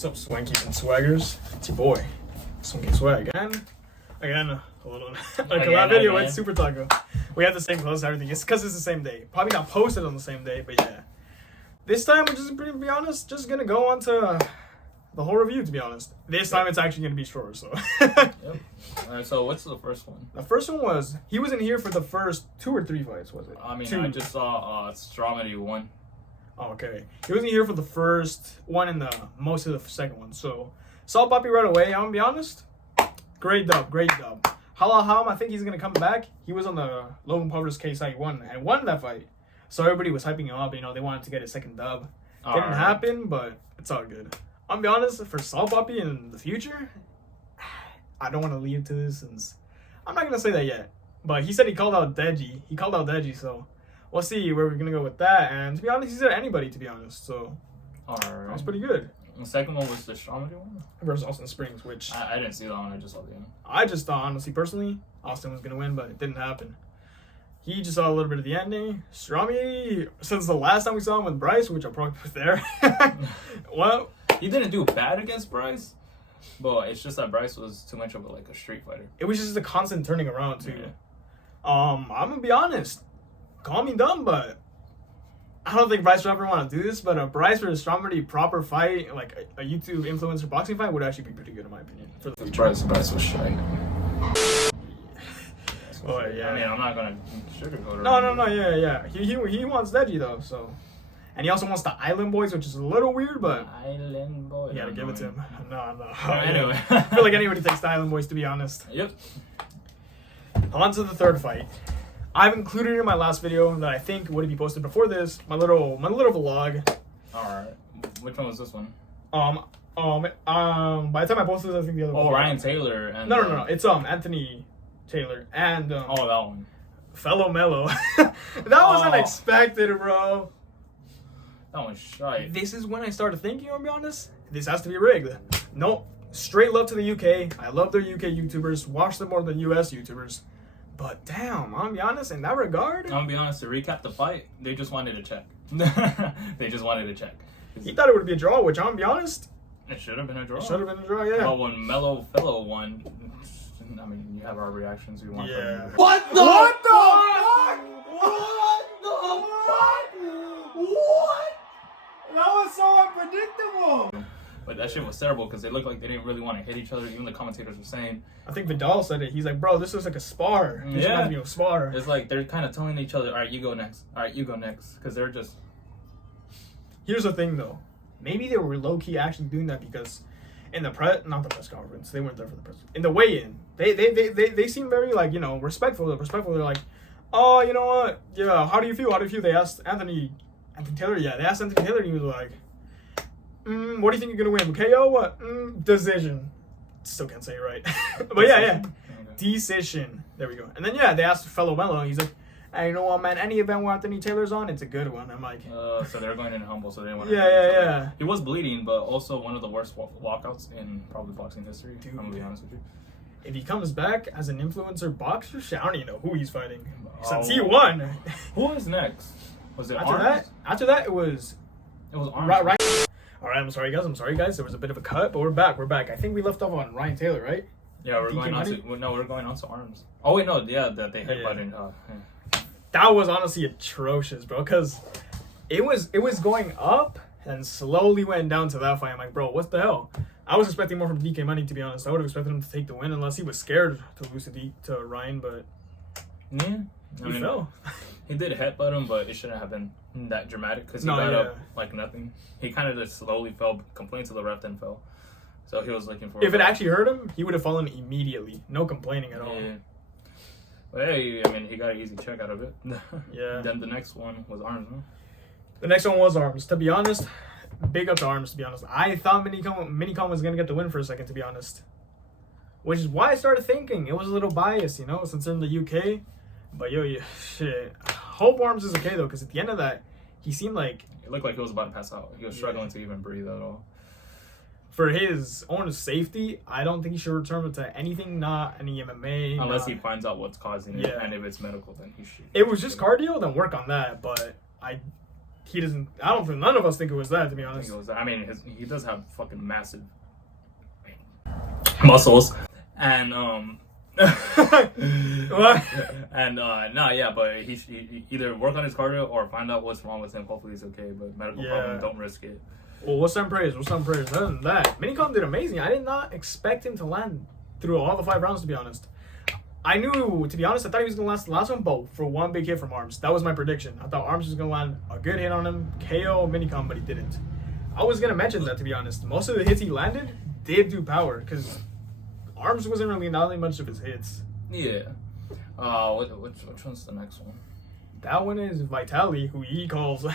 What's up, Swankies and Swaggers? It's your boy, Swanky Swag. Again, hold on. A collab video with Super Taco. We have the same clothes and everything. It's because it's the same day. Probably not posted on the same day, but yeah. This time, we're just, to be honest, just going to go on to the whole review, to be honest. This time, it's actually going to be shorter, so. Yep. Alright, so what's the first one? The first one was, he wasn't here for the first 2 or 3 fights, was it? I mean, Two. I just saw Stromedy won. Oh, okay. He wasn't here for the first one and the most of the second one. So, saw Poppy right away. I'm gonna be honest. Great dub, great dub. Halaham, I think he's gonna come back. He was on the Logan Paul vs. KSI won that fight. So everybody was hyping him up. You know, they wanted to get a second dub. Didn't happen, but it's all good. I'm gonna be honest. For Saul Poppy in the future, I don't want to lead to this since I'm not gonna say that yet. But he said he called out Deji. He called out Deji, so. We'll see where we're going to go with that. And to be honest, he said anybody, to be honest. So, that was pretty good. The second one was the Stromedy one? Versus Austin Springs, which... I didn't see that one. I just saw the end. I just thought, honestly, personally, Austin was going to win, but it didn't happen. He just saw a little bit of the ending. Stromedy, since the last time we saw him with Bryce, which I'll probably put there. Well... He didn't do bad against Bryce, but it's just that Bryce was too much of a street fighter. It was just a constant turning around, too. Yeah. I'm going to be honest. Call me dumb, but I don't think Bryce would ever want to do this, but a Bryce versus Stromedy proper fight, like a YouTube influencer boxing fight, would actually be pretty good in my opinion. For the Bryce was shy. Oh, yeah. I mean, I'm not going to sugarcoat it. No, yeah. He wants Deji, though, so. And he also wants the Island Boys, which is a little weird, but. Island Boys. You gotta give it to him. No. Anyway. I feel like anybody takes the Island Boys, to be honest. Yep. On to the third fight. I've included in my last video that I think would be posted before this, my little vlog. Alright. Which one was this one? By the time I posted this, I think the other one. Oh, Ryan Taylor and No. It's Anthony Taylor and that one. Fellow Mello. That was unexpected, bro. That one's shy. This is when I started thinking, I'll be honest. This has to be rigged. No, straight love to the UK. I love their UK YouTubers. Watch them more than US YouTubers. But damn, I'm gonna be honest, in that regard. I'm gonna be honest, to recap the fight, they just wanted to check. They just wanted to check. He thought it would be a draw, which I'm gonna be honest. It should have been a draw. It should have been a draw, yeah. Well, when Mello Fellow won, I mean, you have our reactions. We want. Yeah. What the fuck? What? That was so unpredictable. But that shit was terrible because they looked like they didn't really want to hit each other. Even the commentators were saying. I think Vidal said it. He's like, bro, this is like a spar. This reminds me of a spar. It's like they're kind of telling each other, all right, you go next. All right, you go next. Because they're just. Here's the thing, though. Maybe they were low-key actually doing that because in the not the press conference. They weren't there for the press. In the weigh-in, they seem very, like, you know, respectful. They're like, oh, you know what? Yeah, how do you feel? They asked Anthony Taylor. Yeah, they asked Anthony Taylor, and he was like, what do you think you're gonna win? KO? What? Decision. Still can't say it right. But yeah. Decision. There we go. And then they asked Fellow Mello, and he's like, hey, you know what, man? Any event where Anthony Taylor's on, it's a good one. I'm like, so they're going in humble, so they want to. Yeah. He was bleeding, but also one of the worst walkouts in probably boxing history. Dude, I'm gonna be honest with you. If he comes back as an influencer boxer, I don't even know who he's fighting. Since he won. Who is next? Was it After that, it was Arms. Right. All right, I'm sorry, guys. There was a bit of a cut, but we're back. I think we left off on Ryan Taylor, right? Yeah, we're going on to Arms. Oh wait, no, that they headbutted. That was honestly atrocious, bro. Because it was going up and slowly went down to that fight. I'm like, bro, what the hell? I was expecting more from DK Money, to be honest. I would have expected him to take the win unless he was scared to lose to Ryan, but yeah, he fell. He did headbutt him, but it shouldn't have been that dramatic because he got up like nothing. He kind of just slowly fell, complained to the ref, then fell. So he was looking for. If it actually hurt him, he would have fallen immediately. No complaining at all. Yeah. But hey, I mean, he got an easy check out of it. Yeah. Then the next one was Arms, huh? The next one was Arms. To be honest, big up to Arms, to be honest. I thought Minicom was going to get the win for a second, to be honest. Which is why I started thinking. It was a little biased, you know, since they're in the UK. But shit. Hope Arms is okay, though, because at the end of that, he seemed like... It looked like he was about to pass out. He was struggling to even breathe at all. For his own safety, I don't think he should return to anything, not any MMA. Unless he finds out what's causing it, and if it's medical, then he should. It was just cardio, then work on that. But he doesn't. I don't think none of us think it was that, to be honest. I mean, he does have fucking massive muscles, and What? and but he either work on his cardio or find out what's wrong with him. Hopefully he's okay, but medical problem, don't risk it. Well, what's some praise? Other than that, Minicom did amazing. I did not expect him to land through all the 5 rounds, to be honest. I knew, to be honest, I thought he was going to last the last one, but for one big hit from Arms. That was my prediction. I thought Arms was going to land a good hit on him, KO Minicom, but he didn't. I was going to mention that, to be honest. Most of the hits he landed did do power, because Arms wasn't really not much of his hits. Yeah. Which one's the next one? That one is Vitali, who he calls...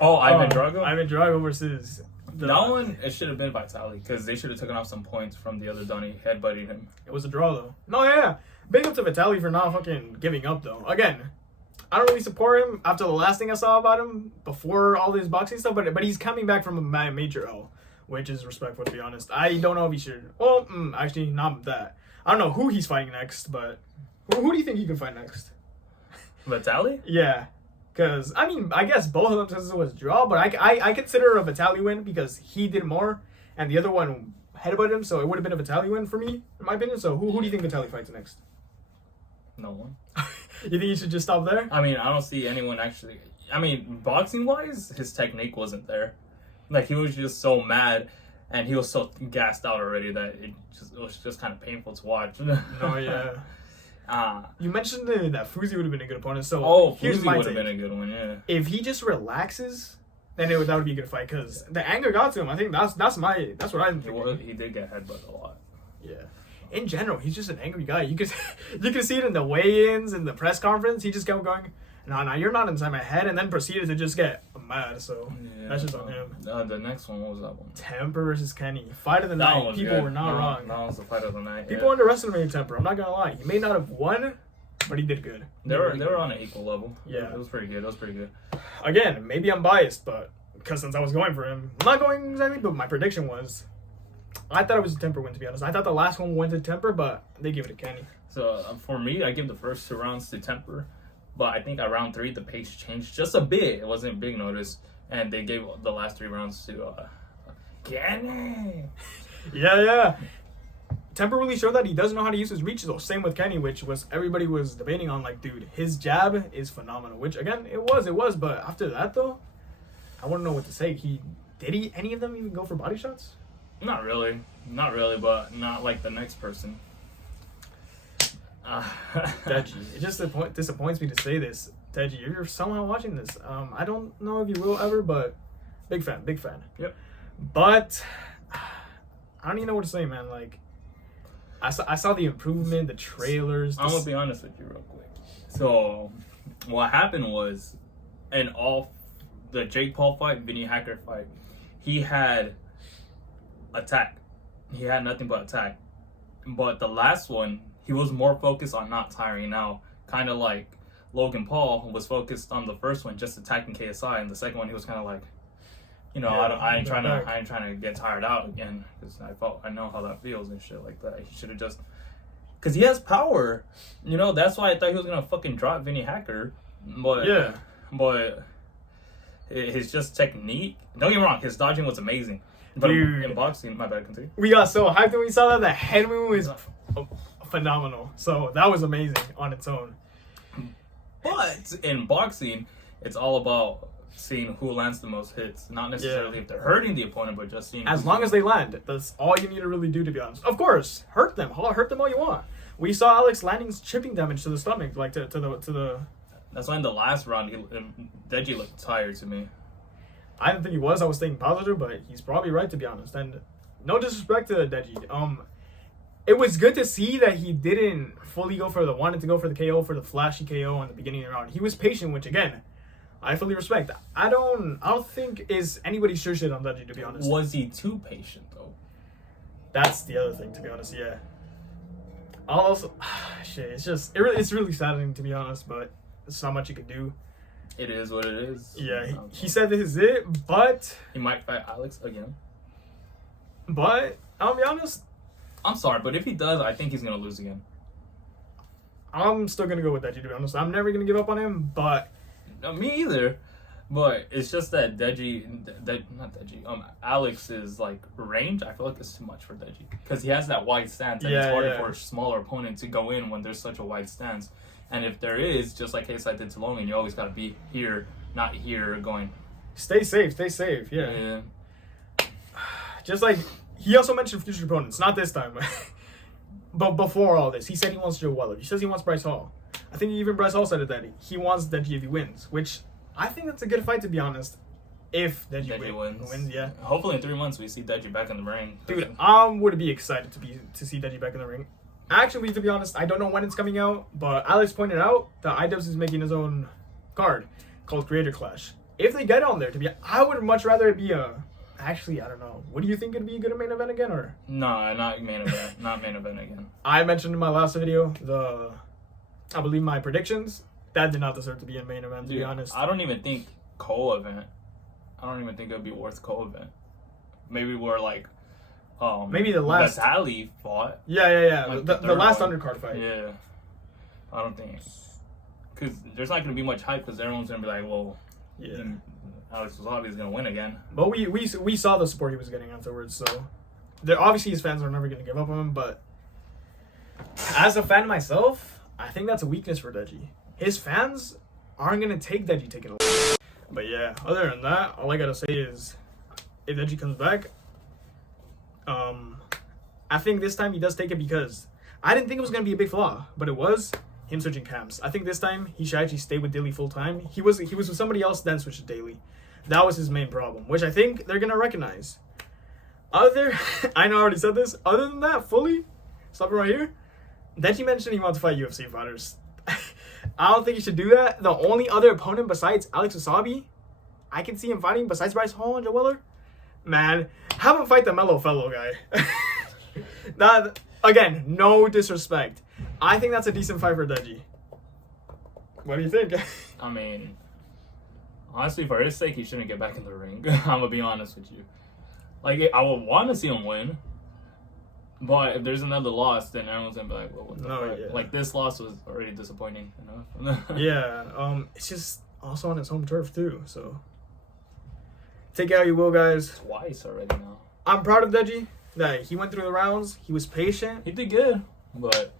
Oh, Ivan Drago? Ivan Drago versus... That one, it should have been Vitali, because they should have taken off some points from the other Donnie headbutting him. It was a draw, though. No, yeah. Big up to Vitali for not fucking giving up, though. Again, I don't really support him after the last thing I saw about him before all this boxing stuff, but he's coming back from a major L, which is respectful, to be honest. I don't know if he should. Well, actually, not that. I don't know who he's fighting next, but who do you think he could fight next? Vitali? Yeah. Because, I mean, I guess both of them since it was a draw, but I consider a Vitali win because he did more, and the other one headbutted him, so it would have been a Vitali win for me, in my opinion. So who do you think Vitali fights next? No one. You think he should just stop there? I mean, I don't see anyone actually... I mean, boxing-wise, his technique wasn't there. Like, he was just so mad, and he was so gassed out already that it was just kind of painful to watch. Oh, yeah. You mentioned that Fuzi would have been a good opponent, so Fuzi would have been a good one, yeah. If he just relaxes, then that would be a good fight, because the anger got to him. I think that's what I'm thinking. He did get headbutted a lot. Yeah. In general, he's just an angry guy. You could see it in the weigh-ins and the press conference. He just kept going, no, you're not inside my head, and then proceeded to just get mad. So that's just on him. The next one, what was that one? Temper versus Kenny. Fight of the night. People were not wrong. That was the fight of the night. People underestimated Temper. I'm not gonna lie. He may not have won, but he did good. They were on an equal level. Yeah, it was pretty good. Again, maybe I'm biased, but because since I was going for him, I'm not going exactly, but my prediction was. I thought it was a Temper win, to be honest. I thought the last one went to Temper, but they gave it to Kenny. So, for me, I give the first 2 rounds to Temper. But I think at round 3, the pace changed just a bit. It wasn't a big notice. And they gave the last 3 rounds to Kenny. Yeah. Temper really showed that he doesn't know how to use his reach, though. Same with Kenny, which was everybody was debating on, like, dude, his jab is phenomenal. Which, again, it was. But after that, though, I wouldn't know what to say. Did any of them even go for body shots? Not really, but not like the next person. Deji. It just disappoints me to say this. Deji, if you're somehow watching this, I don't know if you will ever, but big fan. Yep. But I don't even know what to say, man. Like, I saw the improvement, the trailers. I'm gonna be honest with you real quick. So, what happened was, in all the Jake Paul fight, Vinny Hacker fight, he had attack. He had nothing but attack. But the last one, he was more focused on not tiring out. Kind of like Logan Paul was focused on the first one, just attacking KSI, and the second one he was kind of like, I ain't trying to get tired out again, because I know how that feels and shit like that. He should have just, because he has power. That's why I thought he was gonna fucking drop Vinny Hacker. But his just technique. Don't get me wrong, his dodging was amazing. But in boxing, my bad, continue. We got so hyped when we saw that. The head move was phenomenal. So that was amazing on its own. But in boxing, it's all about seeing who lands the most hits. Not necessarily if they're hurting the opponent, but just seeing. As long as they land, that's all you need to really do, to be honest. Of course, hurt them all you want. We saw Alex landing chipping damage to the stomach, like to the. That's why in the last round, Deji looked tired to me. I didn't think he was. I was thinking positive, but he's probably right, to be honest. And no disrespect to Deji. It was good to see that he didn't fully wanted to go for the KO, for the flashy KO in the beginning of the round. He was patient, which again, I fully respect. I don't think is anybody sure shit on Deji, to be honest. Was he too patient though? That's the other thing, to be honest. Yeah. Also, shit. It's really saddening, to be honest, but there's not much you can do. It is what it is. Yeah, he said this is it, but he might fight Alex again. But I'll be honest. I'm sorry, but if he does, I think he's gonna lose again. I'm still gonna go with that, to be honest. I'm never gonna give up on him, but no, me either. But it's just that Alex's like range. I feel like it's too much for Deji because he has that wide stance, and it's harder for a smaller opponent to go in when there's such a wide stance. And if there is, just like KSI did to Logan, you always got to be here, not here, going. Stay safe. Yeah. Just like he also mentioned future opponents, not this time, but before all this, he said he wants Joe Weller. He says he wants Bryce Hall. I think even Bryce Hall said it that he wants Deji if he wins, which I think that's a good fight, to be honest. If Deji wins, yeah. Hopefully in 3 months we see Deji back in the ring. Dude, I would be excited to see Deji back in the ring. Actually, to be honest, I don't know when it's coming out, but Alex pointed out that IWS is making his own card called Creator Clash. If they get on there, I would much rather it be a. Actually, I don't know. What do you think it'd be a good main event again, or? No, not main event. Not main event again. I mentioned in my last video I believe my predictions. That did not deserve to be a main event, to be honest. I don't even think co-event. I don't even think it would be worth co-event. Maybe we're like, maybe the last Vitali fought. Yeah. Like the last undercard fight. Yeah, I don't think, because there's not gonna be much hype because everyone's gonna be like, well, yeah, Alex Wasabi is gonna win again. But we saw the support he was getting afterwards, so obviously his fans are never gonna give up on him. But as a fan myself, I think that's a weakness for Deji. His fans aren't gonna take Deji taking a. But yeah, other than that, all I gotta say is, if Deji comes back, I think this time he does take it because I didn't think it was gonna be a big flaw, but it was him switching camps. I think this time he should actually stay with Daly full time. He was with somebody else, then switched to Daly. That was his main problem, which I think they're gonna recognize. I know I already said this. Other than that, fully, stop it right here. Deji mentioned he wants to fight UFC fighters. I don't think he should do that. The only other opponent besides Alex Wasabi I can see him fighting, besides Bryce Hall and Joe Weller, man, have him fight the mellow fellow guy. That, again, no disrespect. I think that's a decent fight for Deji. What do you think? I mean, honestly, for his sake, he shouldn't get back in the ring. I'm gonna be honest with you. Like, I would want to see him win. But if there's another loss, then everyone's gonna be like, "Well, what the fuck?" Yeah. Like, this loss was already disappointing enough. Yeah. It's just also on his home turf too. So take it how you will, guys. Twice already now. I'm proud of Deji that he went through the rounds. He was patient. He did good, but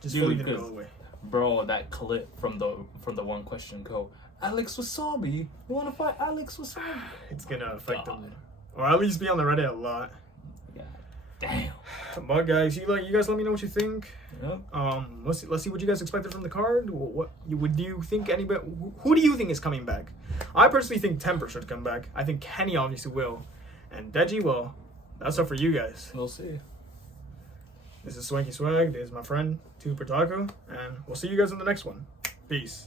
just fully didn't go away. Bro, that clip from the one question go, Alex Wasabi. You want to fight Alex Wasabi? It's gonna affect him, or at least be on the Reddit a lot. Damn. But guys, you guys let me know what you think. Yep. Let's see what you guys expected from the card. What do you think anybody? Who do you think is coming back? I personally think Temper should come back. I think Kenny obviously will, and Deji will. That's up for you guys. We'll see. This is Swanky Swag. This is my friend SUPERTACO, and we'll see you guys in the next one. Peace.